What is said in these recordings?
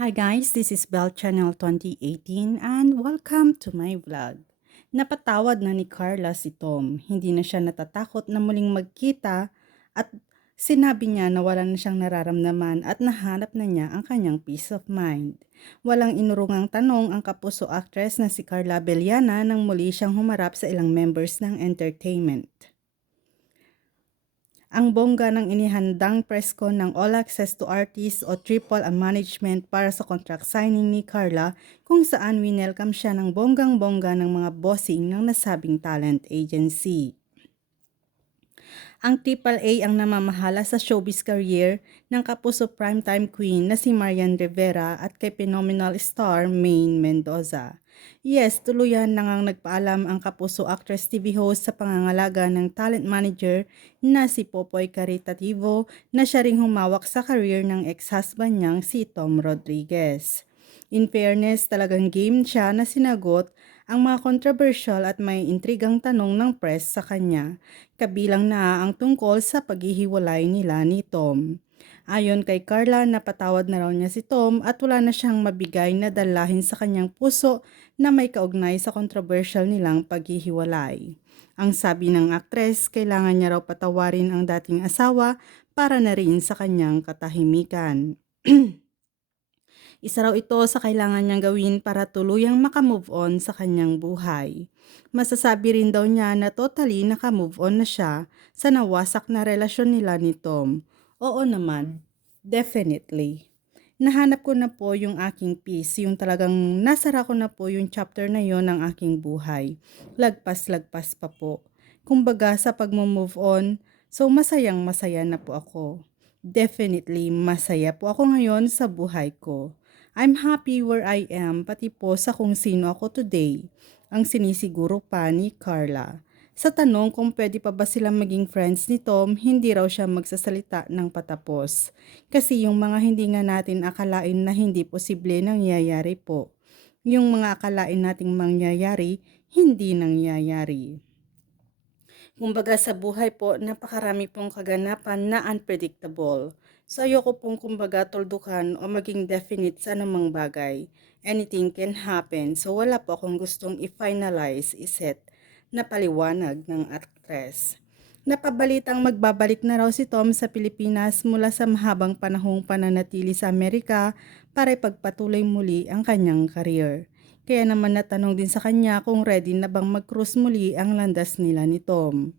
Hi guys, this is Bell Channel 2018 and welcome to my vlog. Napatawad na ni Carla si Tom. Hindi na siya natatakot na muling magkita at sinabi niya na wala na siyang nararamdaman at nahanap na niya ang kanyang peace of mind. Walang inurungang tanong ang kapuso actress na si Carla Beliana nang muli siyang humarap sa ilang members ng entertainment. Ang bongga ng inihandang presko ng All Access to Artists o Triple ang management para sa contract signing ni Carla kung saan winelcome siya ng bonggang-bongga ng mga bossing ng nasabing talent agency. Ang AAA ang namamahala sa showbiz career ng kapuso primetime queen na si Marian Rivera at kay phenomenal star Maine Mendoza. Yes, tuluyan na ngang nagpaalam ang kapuso actress TV host sa pangangalaga ng talent manager na si Popoy Caritativo na siya ring humawak sa career ng ex-husband niyang si Tom Rodriguez. In fairness, talagang game siya na sinagot ang mga controversial at may intrigang tanong ng press sa kanya, kabilang na ang tungkol sa paghihiwalay nila ni Tom. Ayon kay Carla, napatawad na raw niya si Tom at wala na siyang mabigay na dalahin sa kanyang puso na may kaugnay sa controversial nilang paghihiwalay. Ang sabi ng aktres, kailangan niya raw patawarin ang dating asawa para na rin sa kanyang katahimikan. Isa raw ito sa kailangan niyang gawin para tuluyang makamove on sa kanyang buhay. Masasabi rin daw niya na totally nakamove on na siya sa nawasak na relasyon nila ni Tom Oo naman, definitely. Nahanap ko na po yung aking peace, yung talagang nasara ko na po yung chapter na yon ng aking buhay. Lagpas-lagpas pa po. Kumbaga sa pag-move on, so masayang masaya na po ako. Definitely masaya po ako ngayon sa buhay ko. I'm happy where I am, pati po sa kung sino ako today. Ang sinisiguro pa ni Carla. Sa tanong kung pwede pa ba silang maging friends ni Tom, hindi raw siya magsasalita ng patapos. Kasi yung mga hindi nga natin akalain na hindi posible nangyayari po. Yung mga akalain nating mangyayari, hindi nangyayari. Kumbaga sa buhay po, napakarami pong kaganapan na unpredictable. So ayoko pong kumbaga tuldukan o maging definite sa anumang bagay. Anything can happen. So wala po akong gustong i-finalize, iset na paliwanag ng aktres. Napabalitang magbabalik na raw si Tom sa Pilipinas mula sa mahabang panahong pananatili sa Amerika para ipagpatuloy muli ang kanyang career. Kaya naman natanong din sa kanya kung ready na bang mag-cruise muli ang landas nila ni Tom.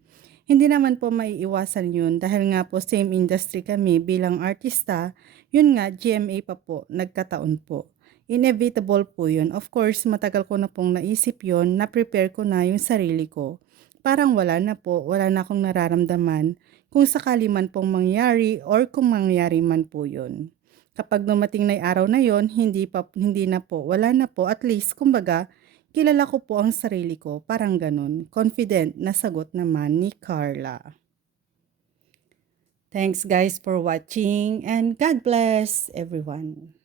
Hindi naman po maiiwasan yun dahil nga po same industry kami bilang artista, yun nga GMA pa po, nagkataon po inevitable po yun. Of course, matagal ko na pong naisip yon na-prepare ko na yung sarili ko. Parang wala na po, wala na akong nararamdaman kung sakali man pong mangyari or kung mangyari man po yun. Kapag dumating na yung araw na yon, hindi, pa, hindi na po, wala na po, at least, kumbaga, kilala ko po ang sarili ko, parang ganun. Confident na sagot naman ni Carla. Thanks guys for watching and God bless everyone.